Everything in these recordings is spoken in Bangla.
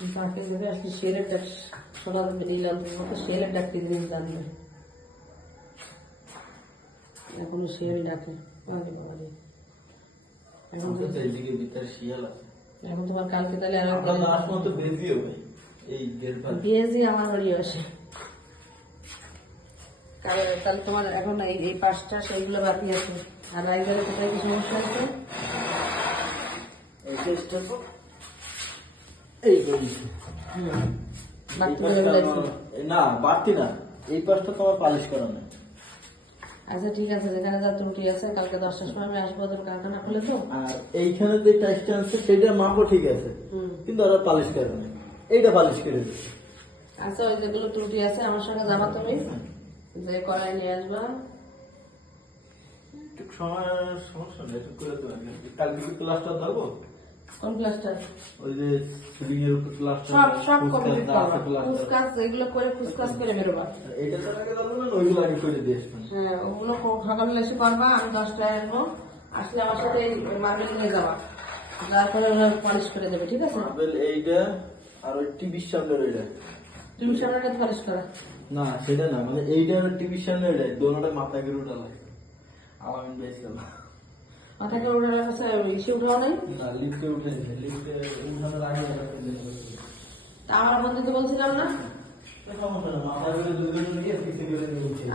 তাকে ধরে আসলে শেরের ডাক শোনা দিলাম মতো শেরের ডাকতে দিন জানবে এখনও শেরই ডাকে আরে বাবা রে। এখন তো- এইদিকে ভিতরে শিয়াল আছে এখন তোমার কালকে তাহলে আর আমরা লাস্ট মতো বেজিও ভাই এই পার বিয়েজি আমার বাড়ি আসে তাহলে তোমার এখন এই এই পাঁচটা সেইগুলো বাকি আছে আর রাইজারে কোথায় কি সমস্যা আছে এই চেষ্টা এই করেছি হুম এই বাকি পাশটা আমার- না বাড়তি না। এই পাশটা তোমার পালিশ করা আচ্ছা ঠিক আছে যেখানে যা ত্রুটি আছে কালকে দশটার সময় আমি আসব তোর কারখানা খুলে তো আর এইখানে যে টাইসটা আছে সেটা মাপও ঠিক আছে। হুম। কিন্তু ওরা পালিশ করে না এইটা পালিশ করে দিচ্ছে। আচ্ছা ওই যেগুলো ত্রুটি আছে আমার সঙ্গে যাবা তুমি? যে কড়াই নিয়ে আসবা। সময় সমস্যা নেই কালকে কি প্লাস্টার দেবো কোন ক্লাসটা ওই যে সিলিং এর উপর প্লাস্টার সব সব কমপ্লিট করবা প্লাস্টার এগুলো করে কুচকাজ করে বেরোবা। এইটা তো আগে দেবো না ওইগুলো আগে করে দিয়ে হ্যাঁ ওগুলো ক- এসে করবা আমি দশটায় আসব। আসলে আমার সাথে মার্বেল নিয়ে যাবা তারপরে ওরা পলিশ করে দেবে ঠিক আছে? মার্বেল এইটা আর ওই টিভির ওইটা পলিশ করা। না সেটা না মানে এইটা আর টিভির সামনে ওইটা দোনোটা মাথা উঠা লাগে আলামিন বেসলাম মাথাকে ওঠার কাছে ইসে উঠাও নাই। তা আমার দিতে বলছিলাম না?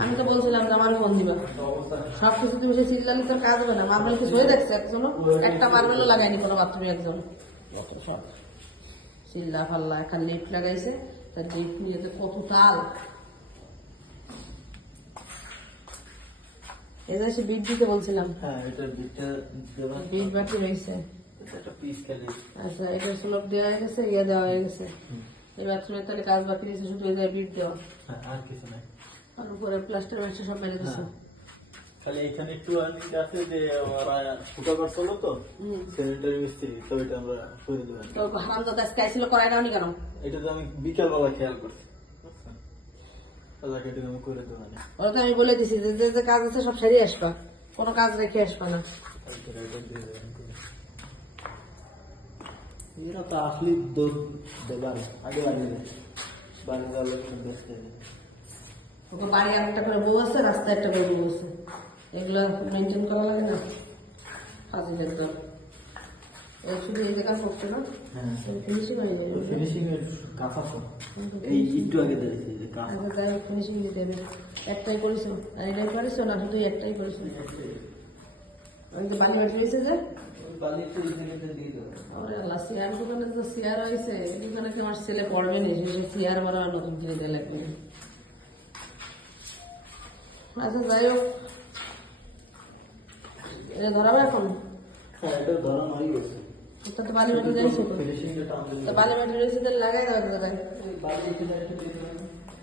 আমি তো বলছিলাম যে আমার ফোন দিবা সব কিছু তুমি সে চিল্লালি তো কাজ হবে না মার্বেল কি হয়ে দেখছে একজন একটা মার্বেলও লাগায়নি কোনো বাথরুমে একজন। চিল্লা ফাল্লা একটা লিফট লাগাইছে তার লিফট নিয়ে কত তাল। যে সে বিট দিতে বলছিলাম। হ্যাঁ এটা বিটটা দেওয়া বিট বাকি রয়েছে। এটা পিস খালি। আচ্ছা এটা স্লোপ দেওয়া হয়ে গেছে ইয়ে দেওয়া হয়ে গেছে। এই বাথরুমে তাহলে কাজ বাকি রয়েছে শুধু এই যে বিট দেওয়া। হ্যাঁ আর কিছু নাই। আর উপরে প্লাস্টার ম্যাস্টার সব মেরে দিচ্ছে হ্যাঁ। এখানে একটু আর্নিং আছে যে ওরা ফুটা করছিল তো স্যানিটারি মিস্ত্রি তো এটা আমরা করে দেবেন তো হারামজাদা আজকে আইছিল করাই দাওনি কেন? এটা তো আমি বিকালবেলা খেয়াল করছি বুঝছেন? তাদেরকে এটা আমি করে দেবেন ওরা আমি বলে দিছি যে যে কাজ আছে সব সারিয়ে আসবা। কোনো কাজ রেখে আসবা না। এরা তো আসলে দৌড় দেবার আগে বাড়ি যাওয়ার লোক ব্যস্ত ওকে বাড়ি একটা করে বউ আছে রাস্তায় একটা করে বউ আছে। এগুলো মেনটেন করা লাগে না। একদম এই শুধু এই জায়গা না? হ্যাঁ। ফিনিশিং হয়ে যাবে। ফিনিশিং এর এই একটু আগে যে আচ্ছা ফিনিশিং দিতে হবে। একটাই করেছ। আর এটাই করেছ না শুধু একটাই করেছ? ওই যে বালি বাটি হয়েছে। আমার ছেলে পড়বে না চেয়ার বানা নতুন কিনে লাগবে। আচ্ছা যাই হোক। এটা ধরাবে এখন? হ্যাঁ এটা ধরানো হয়ে গেছে এটা তো বালি বাটি রয়েছে তো। তো বালি বাটি রয়েছে তাহলে লাগাই এখানে একটা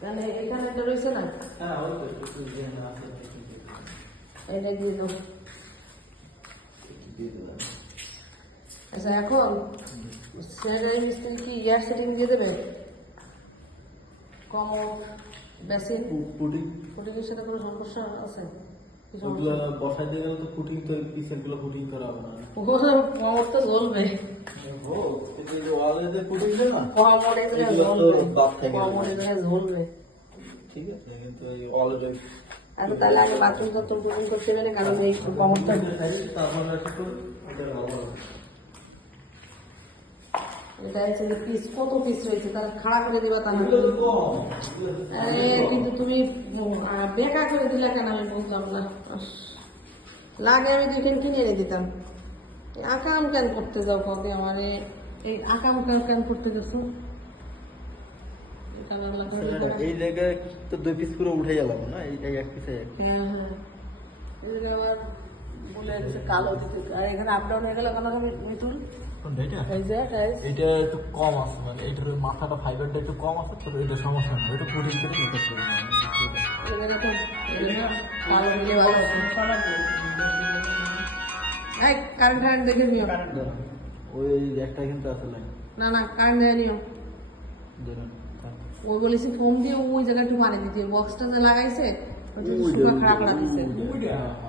তাহলে এখানে একটা রয়েছে না হ্যাঁ তো। এটা দিয়ে দাও আচ্ছা এখন স্যানিটারি মিস্ত্রি কি এয়ার সেটিং দিয়ে দেবে কম বেশি পুডিং ফুটিংয়ের সাথে কোনো সমস্যা আছে ওগুলো সমস্যা বসাই গেলে তো পুটিং তো পিসেরগুলো পুটিং করা হবে না। ওগুলো কমর তো জ্বলবে তাহলে আগে বাথরুম করতে হবে না কারণ এই কমরটা এটা হচ্ছে যে পিস কত পিস রয়েছে? তাহলে খাড়া করে দিবা তো কম। আরে কিন্তু তুমি বেকা করে দিলা কেন? আমি বুঝলাম না। লাগে আমি দুইখান কিনে এনে দিতাম। আকাম কেন করতে যাও কবে আমার? এই আকাম কেন কেন করতে গেছো না। এই জায়গায় তো দুই পিস পুরো উঠে গেলাম না? এই এক পিসে হ্যাঁ হ্যাঁ। এই জায়গায় আবার দিচ্ছে কালো আর এখানে আপ ডাউন হয়ে গেলে মিতুল এটা? একটু কম আছে মানে এইটার মাথাটা ফাইবারটা একটু কম আছে তো এটা সমস্যা না এটা করে নিতে পারবে কারেন্ট দেখে নিও। ওই একটা কিন্তু আছে লাইন না না কারেন্ট নিও। ওই বলেছি ফোন দিয়ে ওই জায়গায় একটু মারি দিতে। বক্সটা যে লাগাইছে খারাপ দিছে